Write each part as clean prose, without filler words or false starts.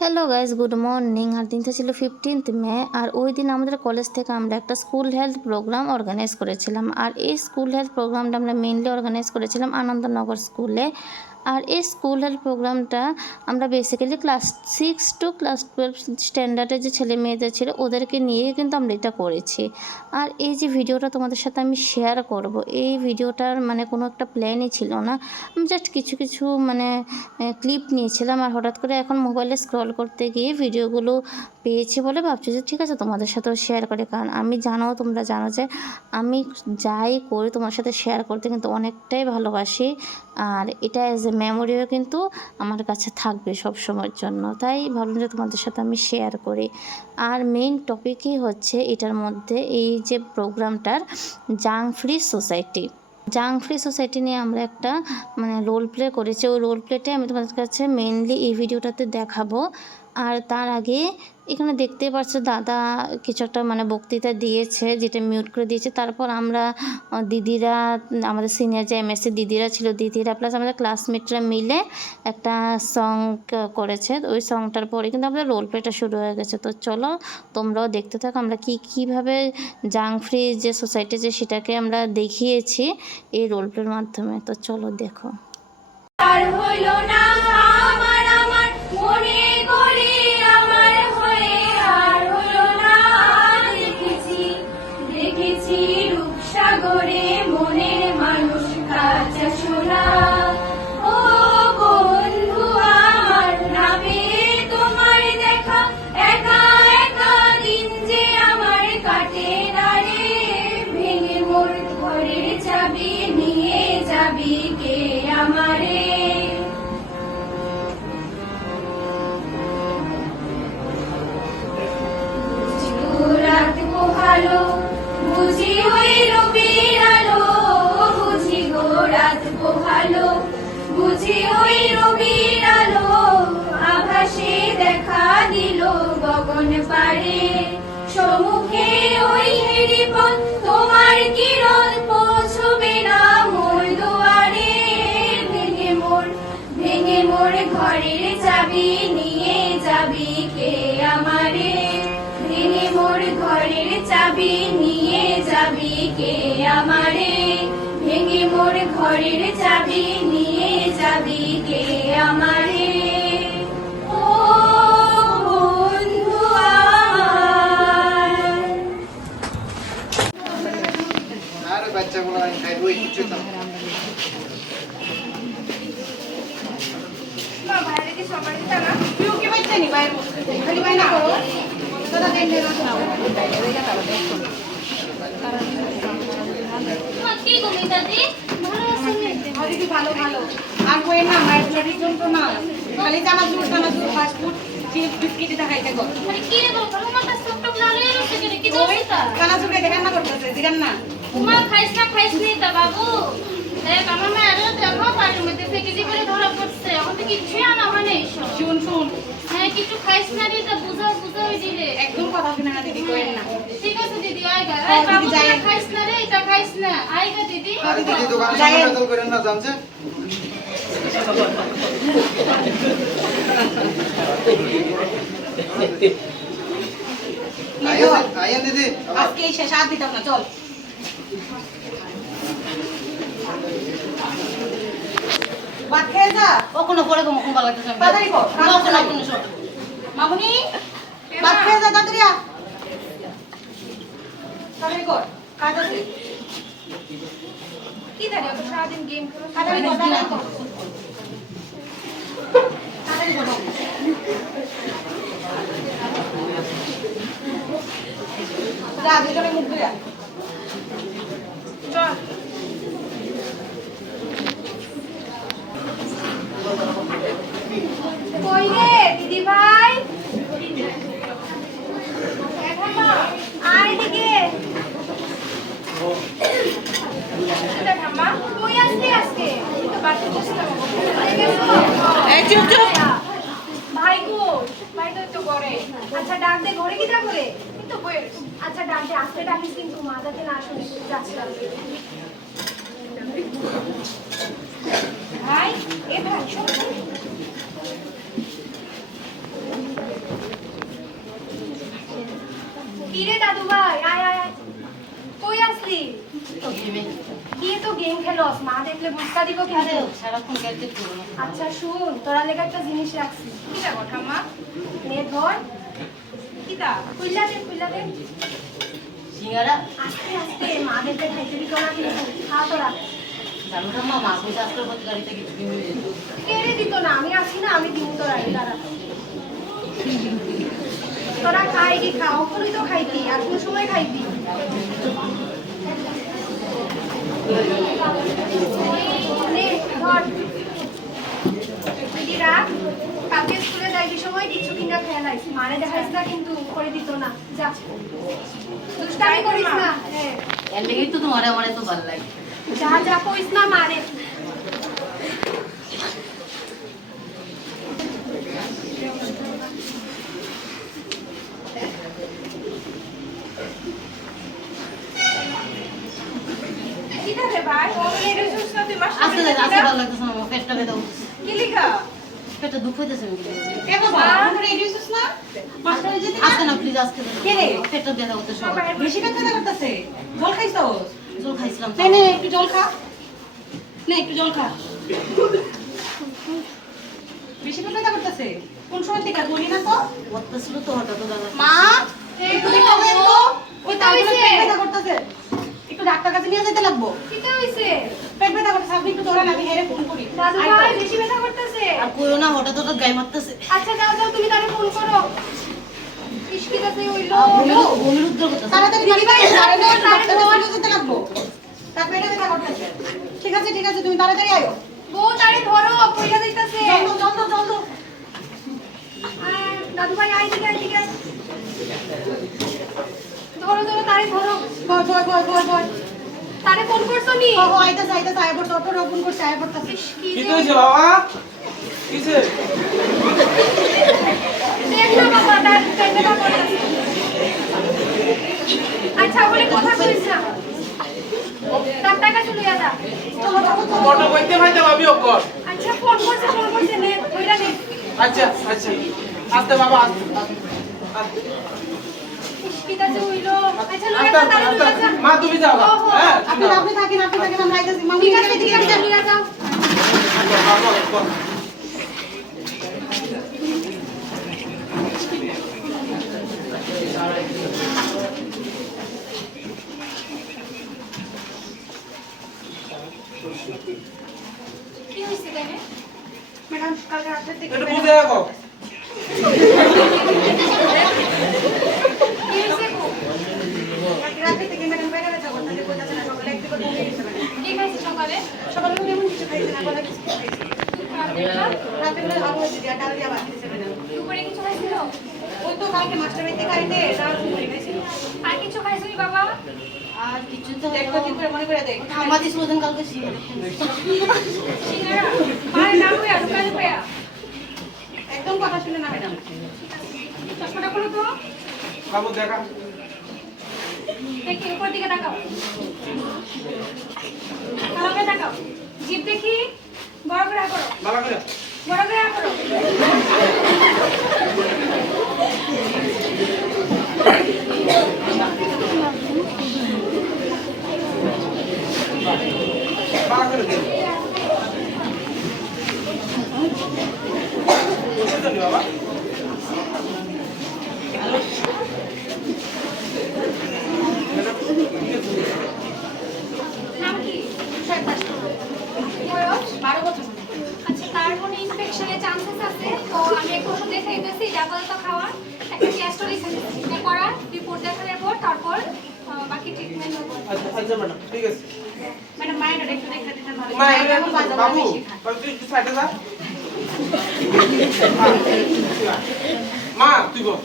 Hello guys, good morning. আর দিনটা ছিল 15 মে। আর ওই দিন আমাদের কলেজ থেকে আমরা একটা স্কুল হেলথ প্রোগ্রাম অর্গানাইজ করেছিলাম। আর এই স্কুল হেলথ প্রোগ্রামটা আমরা মেইনলি অর্গানাইজ করেছিলাম আনন্দনগর স্কুলে। আর এই স্কুল হেলথ প্রোগ্রামটা আমরা বেসিক্যালি ক্লাস 6 টু ক্লাস 12 স্ট্যান্ডার্ডের যে ছেলে মেয়েদের ছিল ওদেরকে নিয়েই কিন্তু আমরা এটা করেছি। আর এই যে ভিডিওটা তোমাদের সাথে আমি শেয়ার করব, এই ভিডিওটার মানে কোনো একটা প্ল্যানই ছিল না। আমি জাস্ট কিছু কিছু ক্লিপ নিয়েছিলাম। আর হঠাৎ করে এখন মোবাইলে স্ক্রল করতে গিয়ে ভিডিওগুলো পেয়েছি বলে ভাবছি যে ঠিক আছে তোমাদের সাথেও শেয়ার করি, কারণ তোমরা জানো যে আমি যাই করি তোমার সাথে শেয়ার করতে কিন্তু অনেকটাই ভালোবাসি। আর এটা অ্যাজ এ মেমোরিও কিন্তু আমার কাছে থাকবে সব সময়ের জন্য, তাই ভাবলাম যে তোমাদের সাথে আমি শেয়ার করি। আর মেইন টপিকই হচ্ছে এটার মধ্যে এই যে প্রোগ্রামটার জাঙ্ক ফ্রি সোসাইটি নিয়ে আমরা একটা রোল প্লে করেছি। ওই রোল প্লেটে আমি তোমাদের কাছে মেইনলি এই ভিডিওটাতে দেখাবো। আর তার আগে এখানে দেখতেই পাচ্ছ দাদা কিছু একটা বক্তৃতা দিয়েছে, যেটা মিউট করে দিয়েছে। তারপর আমরা দিদিরা, আমাদের সিনিয়র যে এমএসসি দিদিরা ছিল, দিদিরা প্লাস আমাদের ক্লাসমেটরা মিলে একটা সং করেছে। ওই সংটার পরে কিন্তু আমাদের রোল প্লেটা শুরু হয়ে গেছে। তো চলো তোমরাও দেখতে থাকো আমরা কীভাবে জাঙ্ক ফ্রি যে সোসাইটি যে সেটাকে আমরা দেখিয়েছি এই রোল প্লের মাধ্যমে। তো চলো দেখো। আর হইল না আমার আমার মনে করে আমার হয়ে, আর হইল না দেখেছি দেখেছি রূপসাগরে মনের মানুষ কাঁচা সোনা। ও বন্ধু আমার, না পেয়ে তোমার দেখা একা একা দিন যে আমার কাটে না রে। ভেঙে মোর ঘরের চাবি নিয়ে যাবি কে আমারে। রাত পোহালো বুঝি ওই রবির আলো, বুঝি গো রাত পোহালো বুঝি ওই রবির আলো। আভাসে দেখা দিল গগন পারে, সম্মুখে ওই হেরি পথ তোমার কিরণ পৌঁছবে না মোর দুয়ারে। ভেঙে মোর ঘরের চাবি নিয়ে যাবি কে আমারে। ভেঙে মোর ঘরের চাবি নিয়ে যাবি কে আমারে। ভেঙে মোর ঘরের চাবি নিয়ে যাবি কে আমারে। ও বন্ধু আমার। আর বাচ্চাগুলো খাইবো কিছু তো ভালো ভালো আর বই না মায়ের শরীর জন্য না খালি চানাচুর ফাস্ট ফুড চিপস বিস্কিট দেখাইতে গো। আরে কি রে বাবা, তোমার কাছে সবটা লালে রয়েছে কি দোস্তা? চানাচুর খাইতে কান্না করতেছে দিগান না। তোমার খাইস নি তা বাবু। দেখ আমার মা আরো দেখো বাড়ির মধ্যে থেকে যে করে ধরা পড়ছে, এখন তো কিছুই আনা হয় না এইসব। শুন হ্যাঁ, কিছু খাইস না রে, তা বুঝাও দিলে একদম কথা শুনে না দিদি কইেন না। ঠিক আছে দিদি, আইগা। এই বাবু তুই খাইস না রে, এটা খাইস না, আইগা দিদি। দিদি দোকানে সামনে দল করেন না জানছে। আইয়া দিদি আজকে এই শেষ আর দিতাম না, চল ভাত খেয়ে যা। ও কোনো পরে কোনো কুম্বা লাগতেছে না। তাড়াতাড়ি কর, কোনো সব মামুনি ভাত খেয়ে যা, তাড়াতাড়ি আ। তাড়াতাড়ি কর, কাজ আছে। কি দাঁড়িয়ে তো সারাদিন গেম খেলো। তাড়াতাড়ি কর, তাড়াতাড়ি কর। তাড়াতাড়ি কর। যা দুজনে মুখ ধুয়ে আ। চল। কই রে দিদি ভাই? আয় দিকে। ঠাম্মা কই আসলি আজকে? তুই তো বাড়িতে বসলাম। এই চুপ চুপ। ভাই তো করে। আচ্ছা ডাক দে, ঘরে কি যা করে? কিন্তু আচ্ছা ডাক দে, আজকে ডাকিস কিন্তু মা যাতে না শুনে যাচ্ছিলাম। ভাই এ ভাই শোন দাদু ভাই আয় আয় আয়। কই আসলি? তো গেমে কি তো গেম খেলোস? মা দেখলে বুঝকা দিব আরে কিন্তু। সারাক্ষণ খেলতে পুরো আচ্ছা শুন, তোরা লেগে একটা জিনিস রাখছি। কি দেখো ঠাম্মা? নে ধর। কি দা? খুইলা দে, খুইলা দে। সিঙ্গারা আস্তে আস্তে, মা দেখলে খাইতে দিত না কিন্তু। খা তোরা। জানো ঠাম্মা মা কইছে আজকের পর গাড়িতে কিছু কিনে দিত কেড়ে দিত না, আমি আছি না, আমি দিব তোরা দাঁড়া। তোরা খাইবি খা, ওখানেই তো খাইতি, আর কোন সময় খাইবি? নে, ধর। দিদি রাখ, কালকে স্কুলে যাইবি সময় কিছু কিনা খেয়ে লাইস। মারে দেখাইস না কিন্তু, করে দিত না। যা, দুষ্টামি করিস না। হ্যাঁ, এর লেগেই তো তোমার আমার এত ভালো লাগে যা যা কইস না মারে। কি রে ভাই, ও রেডি হইছিস না তুই? আজকে আজকে ভালো লাগতেছে না আমার পেটটা ব্যথা উঠছে কি লিখা? পেটটা দুঃখ হইতেছে এ বাবা, আমরা রেডি হইছিস না? মাস্টারে যেতে না? আজকে না প্লিজ আজকে কে রে? পেটটা ব্যথা উঠতে সব বেশি ব্যথা করতেছে। জল খাইছস? জল খাইছিলাম নে নে একটু জল খা। নে একটু জল খা। বেশি ব্যথা করতেছে। কোন সময় থেকে বলি না তো? করতেছিল তো হঠাৎ দাদা মা, একটু দেখো তো। ওই তাহলে পেট ব্যথা করতেছে। একটু ডাক্তার কাছে নিয়ে যেতে লাগবো। কিটা হইছে? পেট ব্যথা করতেছে, আপনি একটু ধরেন, আমি হেরে ফোন করি। দাদু আয় ভাই তো। বেশি ব্যথা করতেছে। আর কইও না হঠাৎ হঠাৎ গায়ে মারতেছে আচ্ছা যাও যাও, তুমি তারে ফোন করো। ইশকিটাতে হইলো। বমির উদ্যোগ করতেছে তাড়াতাড়ি দিদি ভাই, তাড়াতাড়ি ডাক্তার কাছে নিয়ে যেতে লাগবো। তার পেটে ব্যথা করতেছে। ঠিক আছে, তুমি তাড়াতাড়ি আয়ো। বউ তারে ধরো, কইরা যাইতাছে। জলদি। দাদু ভাই আই দিকে, আই দিকে। ধরো ধরো, তারে ধরো। ভয়। তারে ফোন করছো নি? আইতাছে, আইবার তো অটো ওপেন করছে, আইবার তো। ইস, কি কি যে- তো হয়েছে বাবা? কিসে? দেখ না বাবা, তার পেট ব্যথা করতেছে। আচ্ছা বলে কথা কইছ না। ডাক্তার কাছে লইয়া যা। কত কইতে ভাইতে ভাবি কর। আচ্ছা ফোন করছে নে, কইরা নে। আচ্ছা। আস্তে বাবা আস্তে। ইশকিটাতে হইলো। আচ্ছা লইয়া যা, তারে লইয়া যা। মা তুমি যাও গা। ওহো। হ্যাঁ। আপনি থাকেন, আমরা আইতাছি। মামু ঠিক আছে লইয়া যাও। কি হইছে তাইলে? ম্যাডাম কালকে রাতে থেকে একটু বুঝে রাখো। কি হইছে গো? কালকে রাতে থেকে ম্যাডাম পেটে ব্যথা করতেছে, কইতাছে না সকালে একটু করে ঘুমিয়ে গেছে ম্যাডাম। কি খাইছে সকালে? সকালে উনি এমন কিছু খাইছে না, বলে কিছু খাইছে। রাতে বেলা আলু হয়েছে দিয়া, ডাল দিয়া ভাত দিয়েছে ম্যাডাম। দুপুরে কিছু খাইছিল? ওই তো কালকে মাস্টার বাড়িতে খাইতে ডাল ঘুমিয়ে খাইছিল। আর কিছু খাইছনি বাবা? আর কিছু তো দেখ তো ঠিক করে মনে করে দেখ। ঠাম্মা দিছিল ওদিন কালকে সিঙ্গারা সিঙ্গারা? মারে না হইয়া লুকায়া। একদম কথা শুনে না ম্যাডাম। চশমাটা খুলো তো। বাবু দেখা। দেখি উপর দিকে তাকাও। ভালো করে তাকাও। জিভ দেখি। বড় করে করো। ভালো করে। বড় করে করো। ভালো করে দে। বসে যাবি বাবা। নাম কি? বয়স? 12 বছর। আচ্ছা তার কোনো ইনফেকশনের চান্সেস আছে? তো আমি একটু ওষুধ দেখে দিতেছি, এটা আপাতত খাওয়ার। একটা টেস্টও লিখে দিচ্ছি। এটা করার, রিপোর্ট দেখানোর পর তারপর বাকি ট্রিটমেন্ট হবে। আচ্ছা ম্যাডাম ঠিক আছে। ম্যাডাম মায়ের একটু দেখে দিতেন ভালো। মা মায়ের এবার এখন বাজার বাবু বেশি খায়। তুই একটু সাইডে যা। মা তুই বল।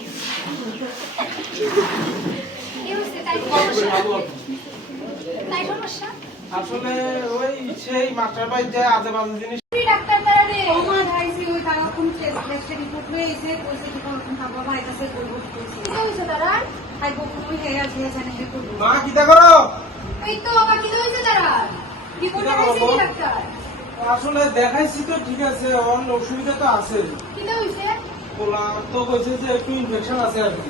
কি হয়েছে? তাই সমস্যা? বাবু বল। তাই সমস্যা? আসলে ওই সেই মাস্টার বাড়িতে আজে বাজে জিনিস কি ডাক্তার তারা রে? আমার ভাইছি ওই তারা কোন টেস্ট রিপোর্ট হয়ে এসে কইছে কি কোন খাবার ভাই কাছে করব কইছে। কি হয়েছে তারা? তাই বকু ওই হে আছে জানে হে করব। মা কিটা করো? এই তো আবার কি হয়েছে তারা? রিপোর্ট দেখাইছে কি ডাক্তার? আসলে দেখাইছি তো ঠিক আছে, অন্য অসুবিধা তো আছে। কি হয়েছে? ওলা তো কইছে যে একটু ইনফেকশন আছে আর কি।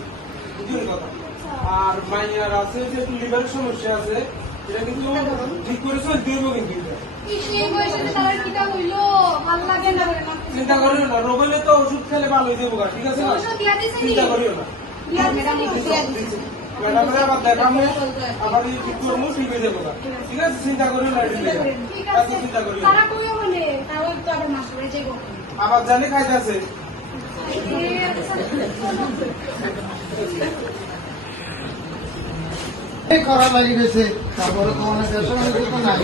বুঝলি কথা? আচ্ছা আর মাইয়ার আছে যে একটু লিভারের সমস্যা আছে, এটা কিন্তু ঠিক করে চলতে হইব কিন্তু এটা। এই বয়সে তার কিটা হইলো ভাল লাগে না বলে না চিন্তা করিও না, রোগ হলে তো ওষুধ খেলে ভালো হয়ে যাবো, ঠিক আছে না? ওষুধ দিয়া দিছে নি চিন্তা করিও না। ম্যাডামের আবার দেখাবো, আবার ঠিক করবো, ঠিক হয়ে যাবো, ঠিক আছে? চিন্তা করিও না, ঠিক এত আছে চিন্তা করিও না। তারা কইও বলে তাও একটু আবার মাসুরে যাইবো আবার জানি খাইতে আছে। এই করা লাগি গেছে, তারপরে তো অনেক দেশের মধ্যে তো নাই।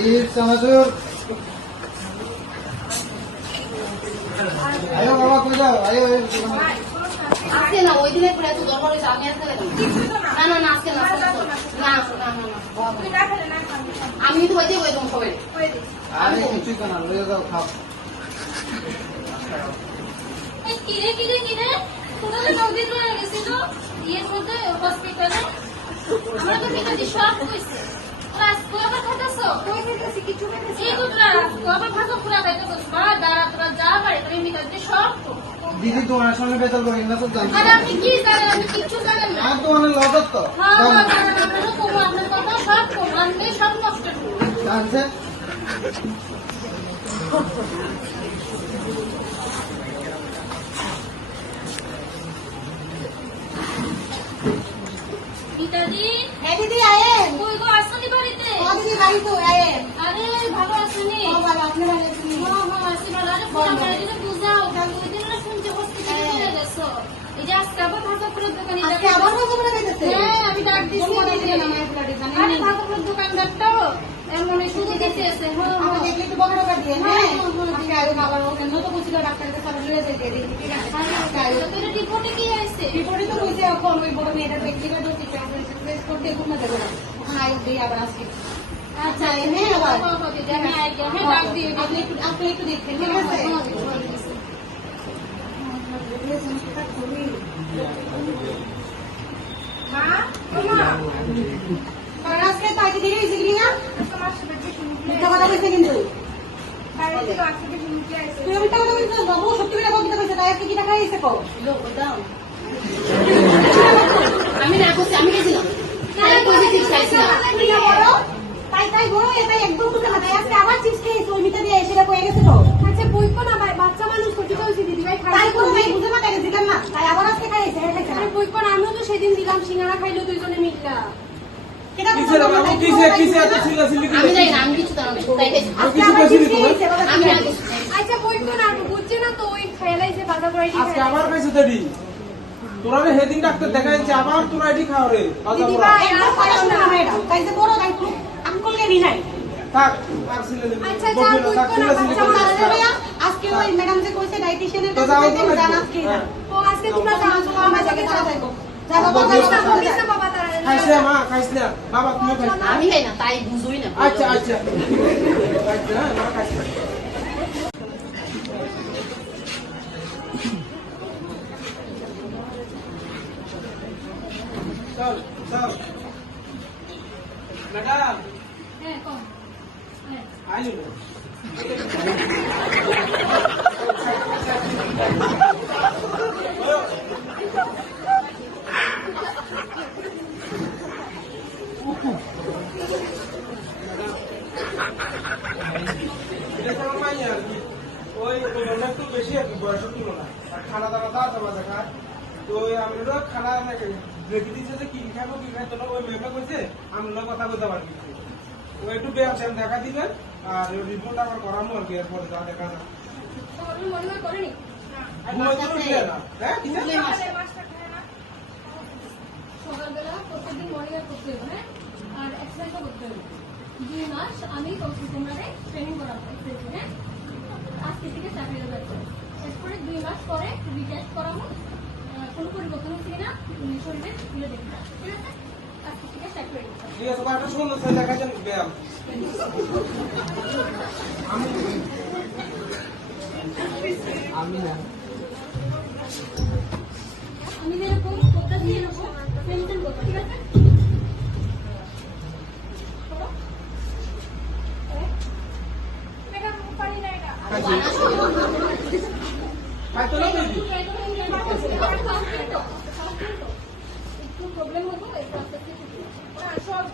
এই চানাচুর আয়ো বাবা, কই যাও? আয়ো আজকে না ওই দিনে পরে এত দরকার হয়েছে, আমি আজকে না না না আজকে না না না আমি তো ওই দিয়ে ওই রকম সবাই আরে কিছুই কেনা লয়ে যাও, খাও। এই কিরে কিরে কিরে তোরা তো নদী ধরে গেছিল ইয়ের মধ্যে হসপিটালে আমরা তো পিতাজি সব কইছে ওরা আজকে আবার খাইতেছো কই খাইতেছি কিছু খাইতেছি এই তোরা আবার ভাগো পুরা খাইতেছো মা দাঁড়া তোরা যা পারে তুমি পিতাজি সব দিদি তোমার সঙ্গে বেতন করি না তো জানতো। আর আপনি কি জানেন আমি কিচ্ছু জানেন না আর তো অনেক লজত তো হ্যাঁ আপনারা করবো আপনার কথা সব করবো আপনি সব নষ্ট করবো জানছে। পিতাজি হ্যাঁ দিদি আয়েন কই গো আসনি বাড়িতে ও দিদি বাড়ি তো আয়েন আরে ভালো আসনি ও ভালো আপনি ভালো আছেন হ্যাঁ হ্যাঁ আসি ভালো আরে ফোন করে দিলে বুঝাও কাল ওই দিন না শুনতে হসপিটালে চলে গেছো এই যে আজকে আবার ভাগপুরের দোকানে আজকে আবার কথা বলে যাইতেছে হ্যাঁ আমি ডাক দিছি কোন কথা দিলেন আমার ফ্ল্যাটে জানেন আরে ভাগপুরের দোকানদারটাও এমন শুধু দিতে আছে হ্যাঁ আমি হ্যাঁ দেখলে একটু বড় টাকা দিয়ে হ্যাঁ আজকে আরো বাবার ওখানে তো বলছিল ডাক্তারের কাছে আবার লয়ে যাইতে দিদি ঠিক আছে তোর রিপোর্টে কি হয়েছে রিপোর্টে তো কইছে এখন ওই বড় মেয়েটার ব্যক্তিগত চিকিৎসা করতে ঘুম না দেবো ওখানে আয়ু দিয়ে আবার আজকে আচ্ছা হ্যাঁ আবার হ্যাঁ হ্যাঁ ডাক দিয়ে আপনি একটু দেখবেন ঠিক আছে মা ও মা কারণ আজকে তাকে দিয়ে গেছে কি না তোমার সাথে কি শুনতে মিথ্যা কথা বলছে কিন্তু বাইরে থেকে আজকে শুনতে আইছে তুই মিথ্যা কথা বলছিস বাবু সত্যি করে বলতে কইছে তাই আজকে কি টাকা এসে কো আমি না করছি, আমি গেছিলাম তাই কইছি ঠিক চাইছি না তাই তাই বড় এটাই একদম তো না তাই আজকে আবার চিপস খেয়েছে ওই মিথ্যা দিয়ে এসে কয়ে গেছে তো আচ্ছা বইকো না ভাই বাচ্চা মানুষ করতে কইছি দিদি ভাই তাই কোনো ভাই বুঝে না তাই দিলাম না তাই আবার আজকে খাইছে খাইছে আরে বইকো না আমিও তো সেদিন দিলাম সিঙ্গারা খাইলো দুইজনে মিললা কেটা কিসে রে বাবু, কিসে কিসে এত চিল্লাচিল্লি আমি করে? যাই না, আমি কিছু জানো না তাই গেছি। আজকে আবার চিপস খেয়েছে আমি না গেছি। আচ্ছা বইকো না বুঝছে না তো ওই খেলাইছে বাজার করে আজকে আবার খাইছে তেরি, তোরা রে হেদিন ডাক্তার দেখাইছে, আবার তোরা এটি খাও রে বাজা দিদি পোড়া। ভাই একদম কথা শুনে না ম্যাডাম তাই যে বড় তাই আঙ্কল কে নাই থাক আর চিল্লাচিল্লি আচ্ছা, বকবি না, থাক, যা, চিল্লাচিল্লি বলবো না, করিস না। আজকে ওই ম্যাডাম যে কইছে ডাইটিশিয়ানের তো কাছে যাও যাইতে তো জান নাকি? আজকে হ্যাঁ। ও আজকে তোমরা যাও তো আমার সাথে তারা যাও যাইবো যা বাবা বকিস যা না, বাবা বকিস না বাবা তারা খাইস না মা, খাইস না বাবা, তুমিও খাইস না। আমি খাই না, তাই বুঝুই না। আচ্ছা আচ্ছা খাইস না, মা খাইস না। চল চল ম্যাডাম হ্যাঁ কম হ্যাঁ আইলো না। এটা কোনো মাইয়া আর কি, ওই ওজনটা একটু বেশি আর কি বয়সের তুলনায়, আর খানা দানা তাজা বাজা খায়। তো ওই আমরা খানা রেখে দিচ্ছে যে কি খাবো কি খাইতো না, ওই মেপে কইছে আমরা কথা বলতে পারবি। তো একটু ব্যায়াম ট্যায়াম দেখা দিবেন, আর রিপোর্ট আবার করামো আর কি, এরপরে যা দেখা যায়। তুমি মনে হয় করেনি ঘুমাইতে উঠলে না, হ্যাঁ কি জানি? সকালবেলা প্রত্যেকদিন মর্নিং ওয়াক করতে হবে হ্যাঁ আর এক্সারসাইজও করতে হবে 2 মাস আমি তোমরা ট্রেনিং করাবো এক্সারসাইজ হ্যাঁ আজকে থেকে চাকরি দেবো এরপরে 2 মাস পরে রিটেস্ট করাবো কোনো পরিবর্তন হচ্ছে কিনা তুমি শরীরে তুলে দেখবে ঠিক আছে আজকে থেকে চাকরি ঠিক আছে, একটা সুন্দর ছেলে দেখা যান ব্যায়াম। আমি না আমি যেরকম করতেছি এরকম মেনটেন করবো ঠিক আছে করো। এটা পারি না এটা খাইতো না দিদি প্রবলেম হতো একটু আস্তে আস্তে সব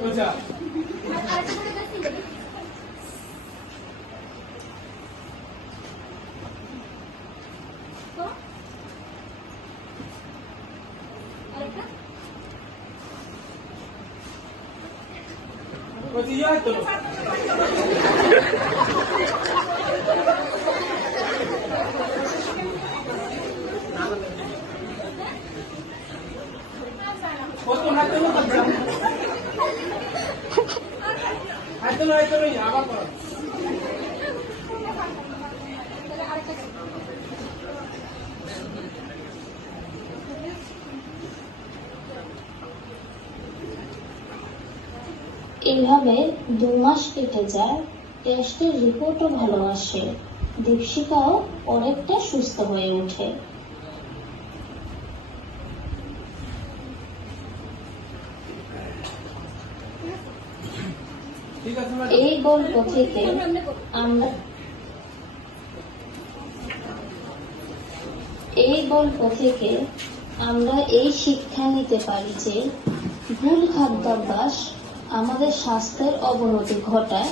বুঝা ওই ইয়ে হতো কত হাতে না হাতে না আবার করো এইভাবে 2 মাস কেটে যায়, টেস্টের রিপোর্টও ভালো আসে, দীপশিকাও অনেকটা সুস্থ হয়ে ওঠে। ঠিক আছে ম্যাডাম এই গল্প থেকে আমরা এই শিক্ষা নিতে পারি যে ভুল খাদ্যাভ্যাস আমাদের স্বাস্থ্যের অবনতি ঘটায়